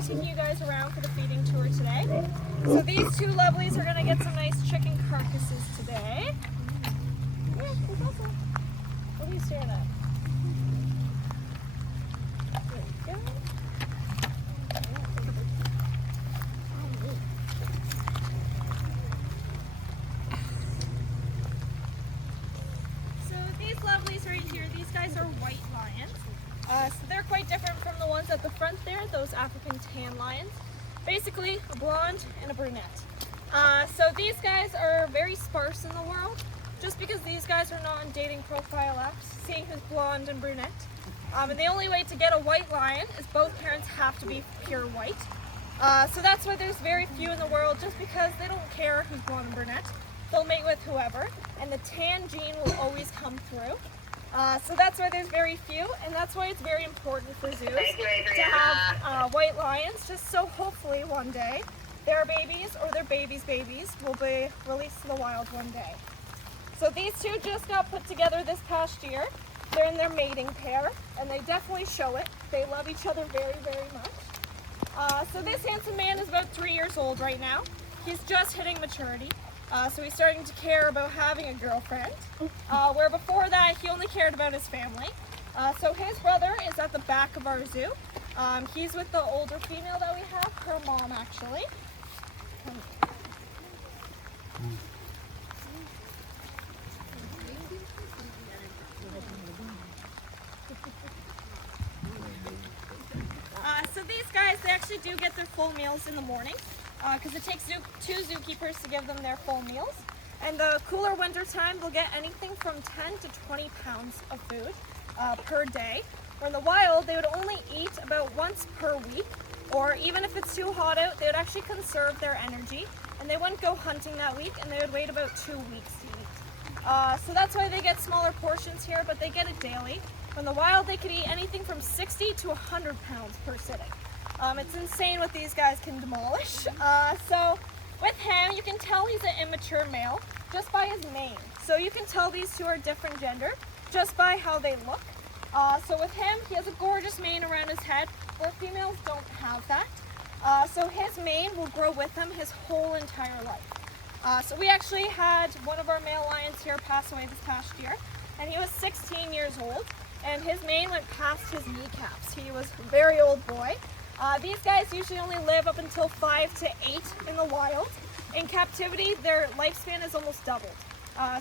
Taking you guys around for the feeding tour today. So these two lovelies are going to get some nice chicken carcasses today. Yeah, what are you staring at? There you go. So these lovelies right here, these guys are white lions. So they're quite different from the ones at the front there, those African tan lions. Basically, a blonde and a brunette. So these guys are very sparse in the world, just because these guys are not on dating profile apps, seeing who's blonde and brunette. And the only way to get a white lion is both parents have to be pure white. So that's why there's very few in the world, just because they don't care who's blonde and brunette. They'll mate with whoever, and the tan gene will always come through. So that's why there's very few, and that's why it's very important for zoos to have white lions, just so hopefully one day their babies or their babies' babies will be released to the wild one day. So these two just got put together this past year. They're in their mating pair, and they definitely show it. They love each other very, very much. So this handsome man is about 3 years old right now. He's just hitting maturity. So he's starting to care about having a girlfriend, where before that he only cared about his family. So his brother is at the back of our zoo. He's with the older female that we have, her mom actually. So these guys, they actually do get their full meals in the morning, because it takes two zookeepers to give them their full meals. And the cooler winter time, they'll get anything from 10 to 20 pounds of food per day. Where in the wild, they would only eat about once per week, or even if it's too hot out, they would actually conserve their energy, and they wouldn't go hunting that week, and they would wait about 2 weeks to eat. So that's why they get smaller portions here, but they get it daily. In the wild, they could eat anything from 60 to 100 pounds per sitting. It's insane what these guys can demolish. So with him, you can tell he's an immature male just by his mane. So you can tell these two are different gender just by how they look. So with him, he has a gorgeous mane around his head, where females don't have that. So his mane will grow with him his whole entire life. So we actually had one of our male lions here pass away this past year, and he was 16 years old, and his mane went past his kneecaps. He was a very old boy. These guys usually only live up until 5 to 8 in the wild. In captivity, their lifespan is almost doubled.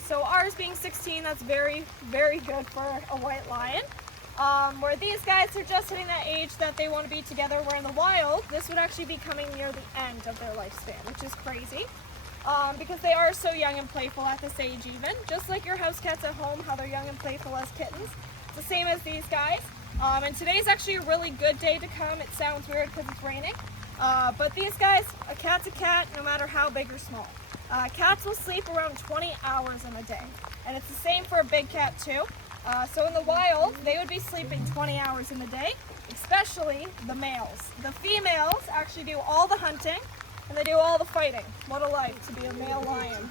So ours being 16, that's very, very good for a white lion. Where these guys are just hitting that age that they want to be together, where in the wild, this would actually be coming near the end of their lifespan, which is crazy. Because they are so young and playful at this age even. Just like your house cats at home, how they're young and playful as kittens. It's the same as these guys. And today's actually a really good day to come. It sounds weird because it's raining. But these guys, a cat's a cat no matter how big or small. Cats will sleep around 20 hours in a day, and it's the same for a big cat too. So in the wild, they would be sleeping 20 hours in the day, especially the males. The females actually do all the hunting, and they do all the fighting. What a life to be a male lion.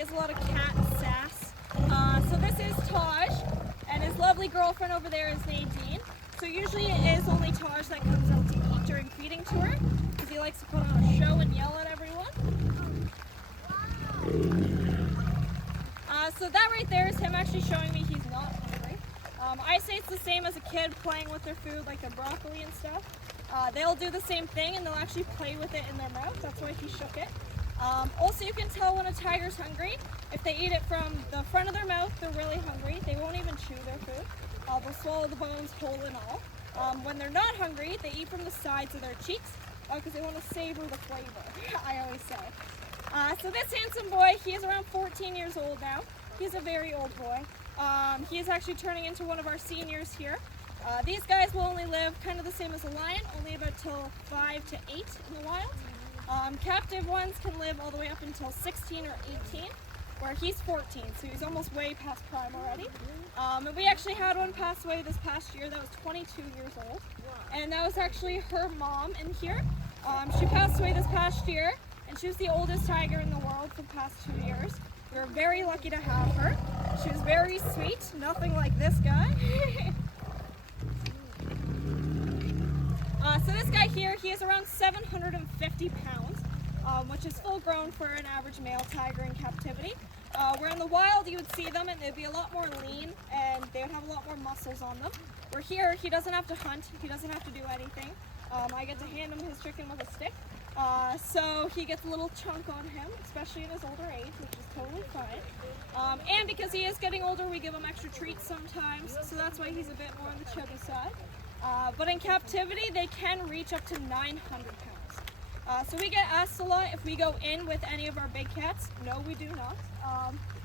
has a lot of cat sass. So this is Taj, and his lovely girlfriend over there is Nadine. So usually it is only Taj that comes out to eat during feeding tour, because he likes to put on a show and yell at everyone. So that right there is him actually showing me he's not hungry. I say it's the same as a kid playing with their food, like their broccoli and stuff. They'll do the same thing and they'll actually play with it in their mouth. That's why he shook it. Also, you can tell when a tiger's hungry. If they eat it from the front of their mouth, they're really hungry. They won't even chew their food. They'll swallow the bones whole and all. When they're not hungry, they eat from the sides of their cheeks. because they want to savor the flavor, I always say. So this handsome boy, he is around 14 years old now. He's a very old boy. He is actually turning into one of our seniors here. These guys will only live kind of the same as a lion, only about till 5 to 8 in the wild. Captive ones can live all the way up until 16 or 18, where he's 14, so he's almost way past prime already. And we actually had one pass away this past year that was 22 years old, and that was actually her mom in here. She passed away this past year, and she was the oldest tiger in the world for the past 2 years. We were very lucky to have her. She was very sweet, nothing like this guy. So this guy here, he is around 750 pounds, which is full grown for an average male tiger in captivity. Where in the wild you would see them and they'd be a lot more lean and they would have a lot more muscles on them. Where here, he doesn't have to hunt, he doesn't have to do anything. I get to hand him his chicken with a stick. So he gets a little chunk on him, especially in his older age, which is totally fine. And because he is getting older, we give him extra treats sometimes, so that's why he's a bit more on the chubby side. But in captivity, they can reach up to 900 pounds. So we get asked a lot if we go in with any of our big cats. No, we do not.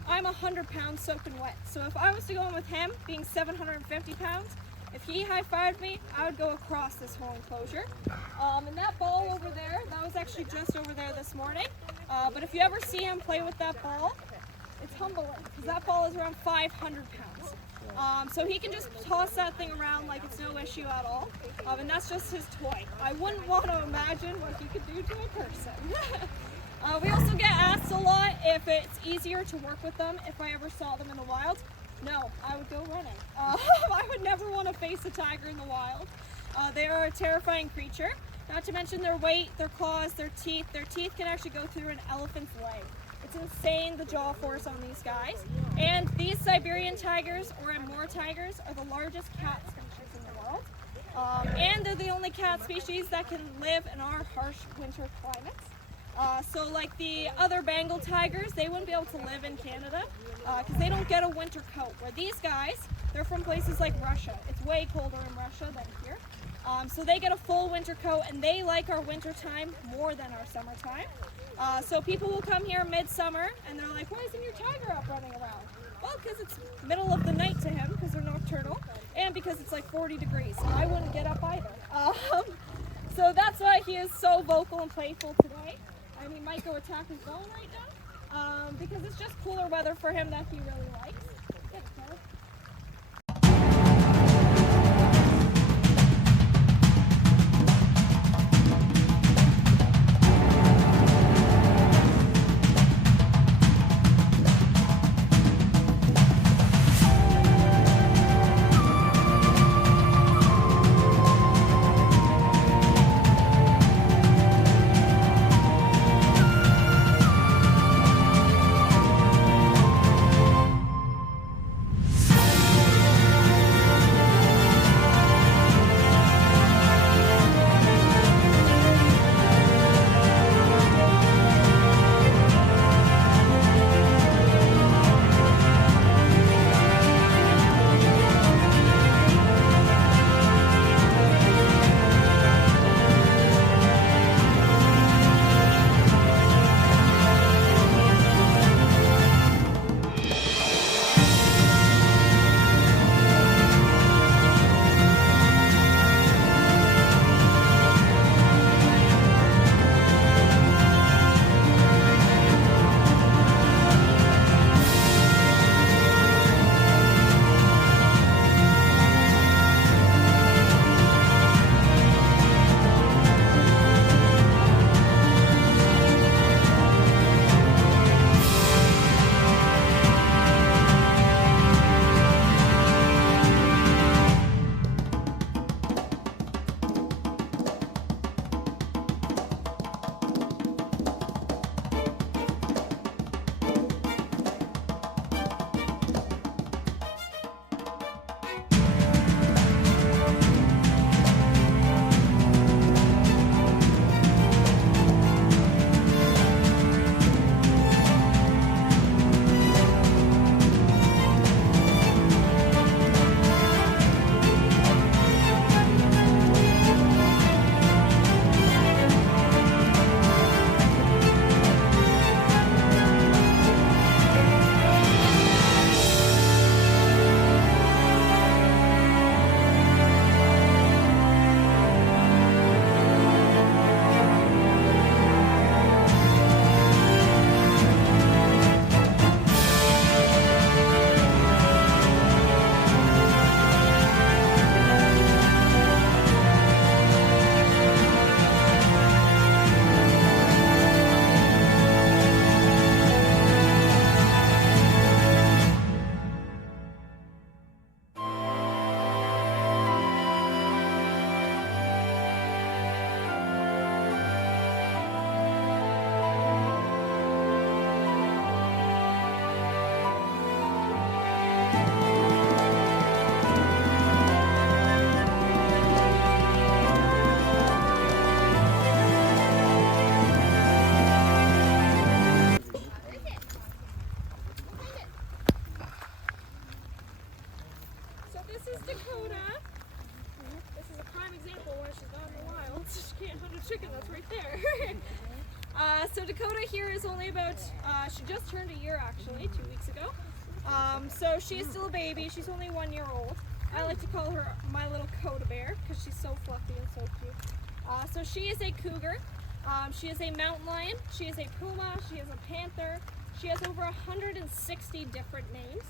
I'm 100 pounds soaking wet. So if I was to go in with him, being 750 pounds, if he high-fived me, I would go across this whole enclosure. And that ball over there, that was actually just over there this morning. But if you ever see him play with that ball, it's humbling, because that ball is around 500 pounds. So he can just toss that thing around like it's no issue at all. And that's just his toy. I wouldn't want to imagine what he could do to a person. We also get asked a lot if it's easier to work with them if I ever saw them in the wild. No, I would go running. I would never want to face a tiger in the wild. They are a terrifying creature. Not to mention their weight, their claws, their teeth. Their teeth can actually go through an elephant's leg. It's insane, the jaw force on these guys. And these Siberian tigers, or Amur tigers, are the largest cat species in the world. And they're the only cat species that can live in our harsh winter climates. So like the other Bengal tigers, they wouldn't be able to live in Canada because they don't get a winter coat. Where these guys, they're from places like Russia. It's way colder in Russia than here. So they get a full winter coat and they like our winter time more than our summertime. So people will come here midsummer and they're like, why isn't your tiger up running around? Well, because it's middle of the night to him because they're nocturnal and because it's like 40 degrees. So I wouldn't get up either. So that's why he is so vocal and playful today. And he might go attack his bone right now because it's just cooler weather for him that he really likes. So Dakota here is only about, she just turned a year actually, 2 weeks ago. So she's still a baby, she's only 1 year old. I like to call her my little Coda bear because she's so fluffy and so cute. So she is a cougar, she is a mountain lion, she is a puma, she is a panther, she has over 160 different names.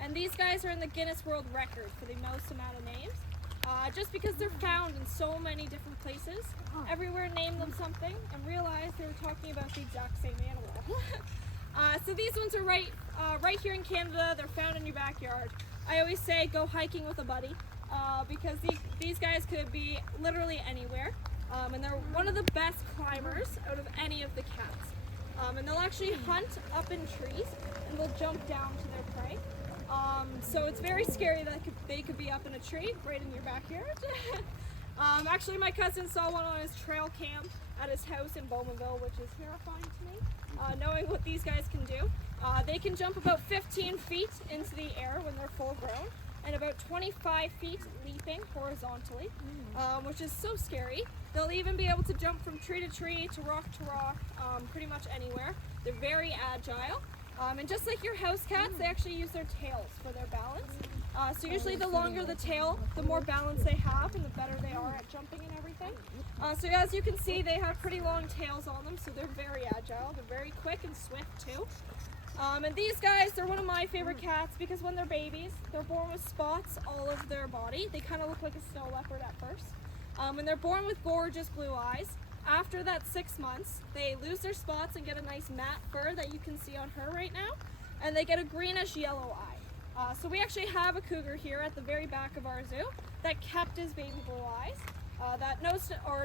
And these guys are in the Guinness World Record for the most amount of names. Just because they're found in so many different places. Everywhere name them something and realize they were talking about the exact same animal. So these ones are right here in Canada. They're found in your backyard. I always say go hiking with a buddy because these guys could be literally anywhere. And they're one of the best climbers out of any of the cats. And they'll actually hunt up in trees and they'll jump down to their prey. So it's very scary that they could be up in a tree right in your backyard. Actually, my cousin saw one on his trail cam at his house in Bowmanville, which is terrifying to me, knowing what these guys can do. They can jump about 15 feet into the air when they're full grown, and about 25 feet leaping horizontally, which is so scary. They'll even be able to jump from tree to tree, to rock, pretty much anywhere. They're very agile. And just like your house cats, they actually use their tails for their balance. So usually the longer the tail, the more balance they have and the better they are at jumping and everything. So as you can see, they have pretty long tails on them, so they're very agile. They're very quick and swift too. And these guys, they're one of my favorite cats because when they're babies, they're born with spots all over their body. They kind of look like a snow leopard at first. And they're born with gorgeous blue eyes. After that 6 months, they lose their spots and get a nice matte fur that you can see on her right now, and they get a greenish yellow eye. So we actually have a cougar here at the very back of our zoo that kept his baby blue eyes.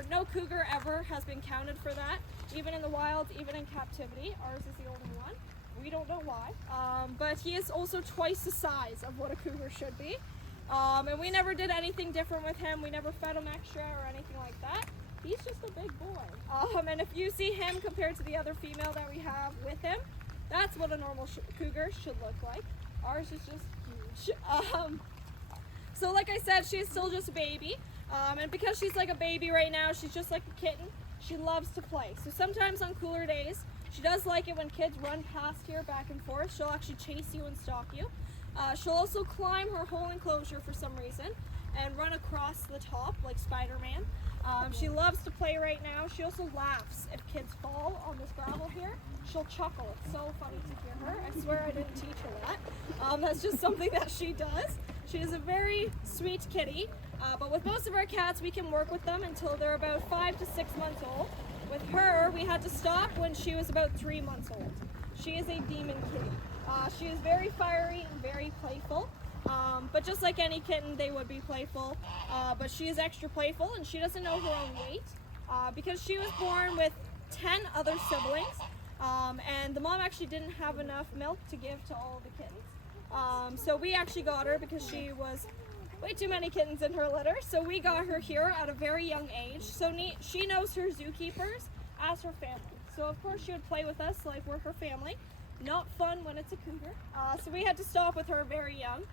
No cougar ever has been counted for that, even in the wild, even in captivity. Ours is the only one. We don't know why, but he is also twice the size of what a cougar should be. And we never did anything different with him. We never fed him extra or anything like that. He's just a big boy. And if you see him compared to the other female that we have with him, that's what a normal cougar should look like. Ours is just huge. So like I said, she's still just a baby. And because she's like a baby right now, she's just like a kitten. She loves to play. So sometimes on cooler days, she does like it when kids run past here back and forth. She'll actually chase you and stalk you. She'll also climb her whole enclosure for some reason and run across the top like Spider-Man. She loves to play right now. She also laughs if kids fall on this gravel here. She'll chuckle. It's so funny to hear her. I swear I didn't teach her that. That's just something that she does. She is a very sweet kitty, but with most of our cats, we can work with them until they're about 5 to 6 months old. With her, we had to stop when she was about 3 months old. She is a demon kitty. She is very fiery and very playful. But just like any kitten, they would be playful. But she is extra playful and she doesn't know her own weight because she was born with 10 other siblings. And the mom actually didn't have enough milk to give to all the kittens. So we actually got her because she was way too many kittens in her litter. So we got her here at a very young age. So she knows her zookeepers as her family. So of course she would play with us like we're her family. Not fun when it's a cougar. So we had to stop with her very young.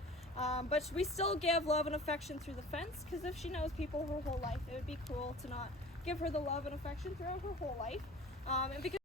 But we still give love and affection through the fence because if she knows people her whole life, it would be cruel to not give her the love and affection throughout her whole life. And because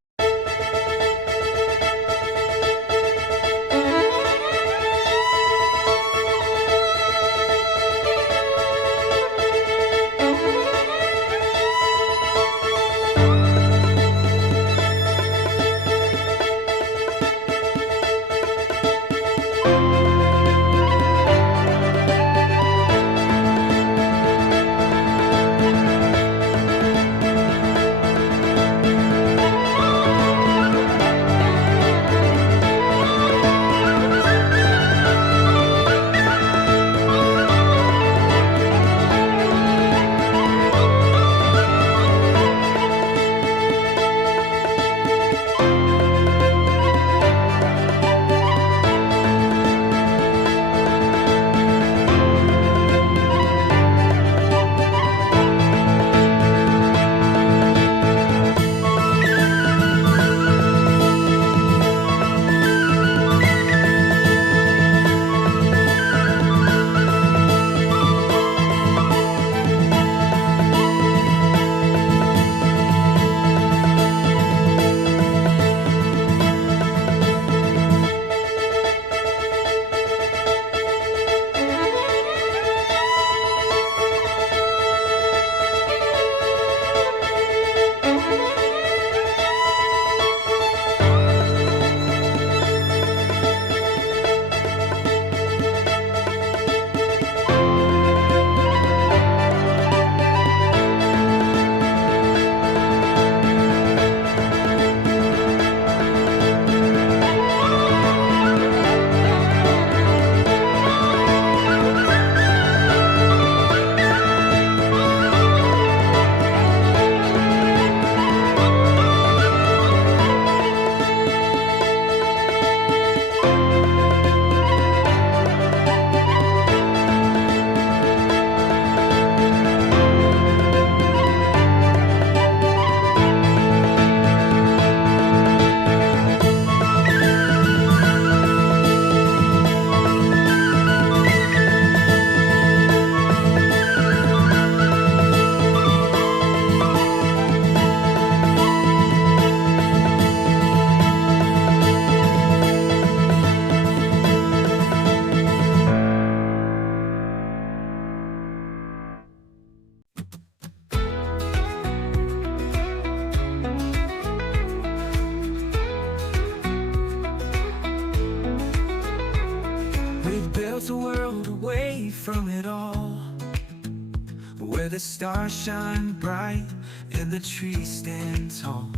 stars shine bright and the trees stand tall.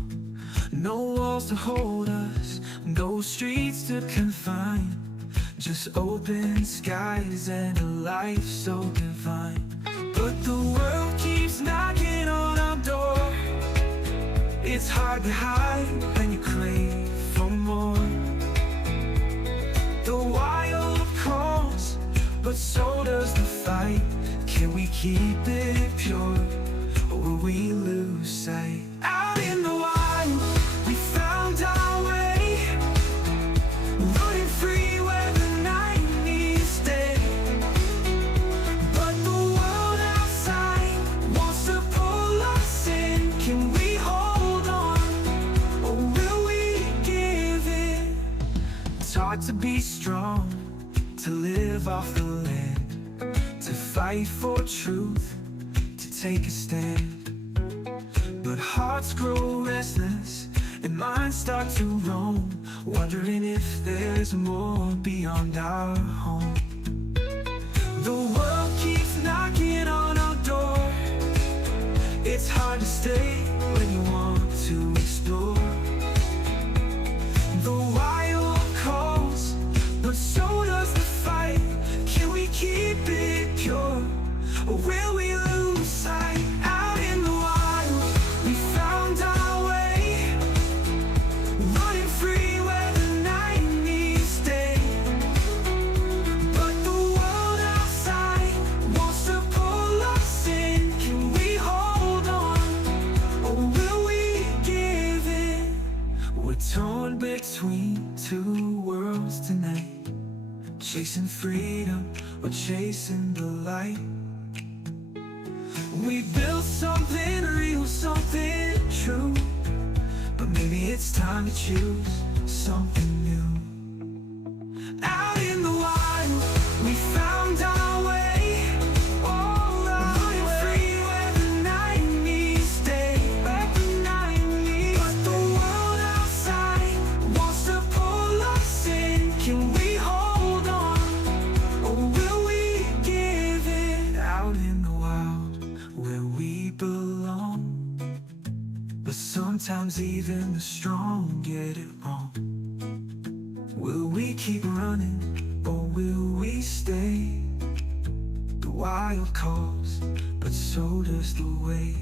No walls to hold us, no streets to confine, just open skies and a life so divine. But the world keeps knocking on our door. It's hard to hide when you crave for more. The wild calls, but so does the fight. Can we keep it pure, or will we lose sight? Out in the wild, we found our way, running free where the night needs day. But the world outside wants to pull us in. Can we hold on, or will we give in? It's hard to be strong, to live off the land, to fight for truth, to take a stand. But hearts grow restless and minds start to roam, wondering if there's more beyond our home. The world keeps knocking on our door. It's hard to stay when you want to explore. The wild calls, but so does the fight. Can we keep it pure, or will we lose sight? Out in the wild, we found our way, running free where the night needs day. But the world outside wants to pull us in. Can we hold on, or will we give in? We're torn between two worlds tonight, chasing freedom or chasing the light. We built something real, something true, but maybe it's time to choose something new. Out in the wild, we found our way, running free where the night needs day. But the world outside wants to pull us in. Can we hold on, or will we give in? Out in the wild, where we belong, but sometimes even the strong get it wrong. Will we keep running, or will we stay? The wild calls, but so does the way.